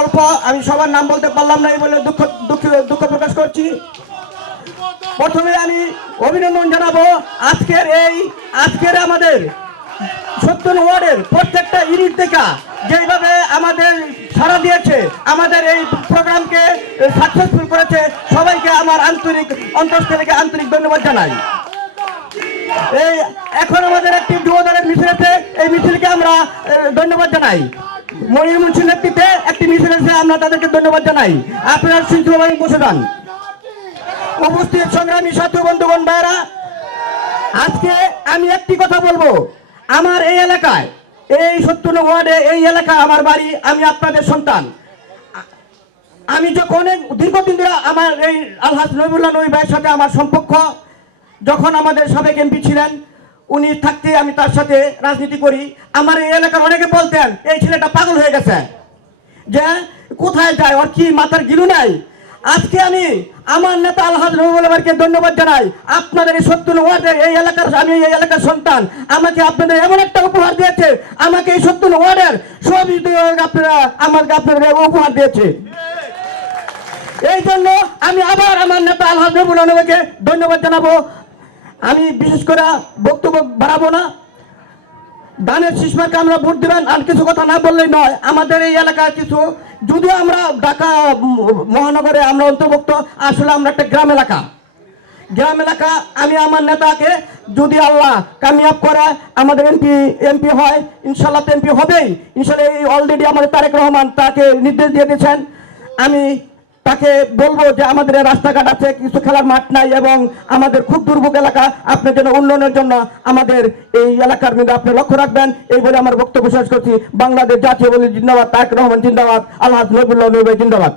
অল্প আমি সবার নাম বলতে পারলাম না, এই বলে দুঃখ দুঃখ দুঃখ প্রকাশ করছি। প্রথমে আমি অভিনন্দন জানাব আজকের এই, আজকের আমাদের সত্তর ওয়ার্ডের প্রত্যেকটা ইউনিট থেকে যেইভাবে আমাদের সাড়া দিয়েছে, আমাদের এই প্রোগ্রামকে সাকসেসফুল করেছে, সবাইকে আমার আন্তরিক অন্তঃস্থ থেকে আন্তরিক ধন্যবাদ জানাই। এই, এখন আমাদের একটি যুবদলের মিছিল আছে, এই মিছিলকে আমরা ধন্যবাদ জানাই। মনির মুন্সির নেতৃত্বে একটি মিছিল আছে আমরা তাদেরকে ধন্যবাদ জানাই। আপনারা শৃঙ্খলাভাবে বসে যান। উপস্থিত সংগ্রামী সাথী বন্ধুগণ ভাইরা আজকে আমি একটি কথা বলব। আমার এই এলাকায়, এই সত্তর ওয়ার্ডে এই এলাকা আমার বাড়ি, আমি আপনাদের সন্তান। আমি যখন দীর্ঘদিন ধরে আমার এই আলহাজ নবুল্লাহ নবী ভাইয়ের সাথে আমার সম্পর্ক, যখন আমাদের সাবেক এমপি ছিলেন উনি থাকতে আমি তার সাথে রাজনীতি করি। আমার এই এলাকার অনেকে বলতেন এই ছেলেটা পাগল হয়ে গেছে। যে কোথায় যায়? ওর কি মাথার গিলু নাই? আজকে আমি আমার নেতা আলহাজ রবিউল্লাহকে ধন্যবাদ জানাই। আপনাদের এই সত্তর ওয়ার্ডে এই এলাকার আমি এই এলাকার সন্তান। আমাকে আপনাদের এমন একটা উপহার দিয়েছে। আমাকে এই সত্তর ওয়ার্ডের সব আপনারা আমাকে আপনাদের উপহার দিয়েছে। এই জন্য আমি আবার আমার নেতা আলহাজ রবিউল্লাহকে ধন্যবাদ জানাব। আমি বিশেষ করে বক্তব্য বাড়াবো না। দানের শিশমাকে আমরা ভোট দেবেন, আর কিছু কথা না বললেই নয়। আমাদের এই এলাকার কিছু, যদিও আমরা ঢাকা মহানগরে আমরা অন্তর্ভুক্ত, আসলে আমরা একটা গ্রাম এলাকা। গ্রাম এলাকা, আমি আমার নেতাকে যদি আল্লাহ কামিয়াব করে, আমাদের এমপি এমপি হয় ইনশাল্লাহ তো এমপি হবেই। ইনশাল্লাহ এই অলরেডি আমাদের তারেক রহমান তাকে নির্দেশ দিয়ে দিয়েছেন। আমি তাকে বলব যে আমাদের রাস্তাঘাট আছে, কিছু খেলার মাঠ নাই এবং আমাদের খুব দুর্ভোগ এলাকা। আপনার জন্য উন্নয়নের জন্য আমাদের এই এলাকার মধ্যে আপনি লক্ষ্য রাখবেন। এই বলে আমার বক্তব্য শেষ করছি। বাংলাদেশ জাতীয় বলি জিন্দাবাদ তাক রহমান জিন্দাবাদ আল্লাহ নবুল্লাহ নবী জিন্দাবাদ।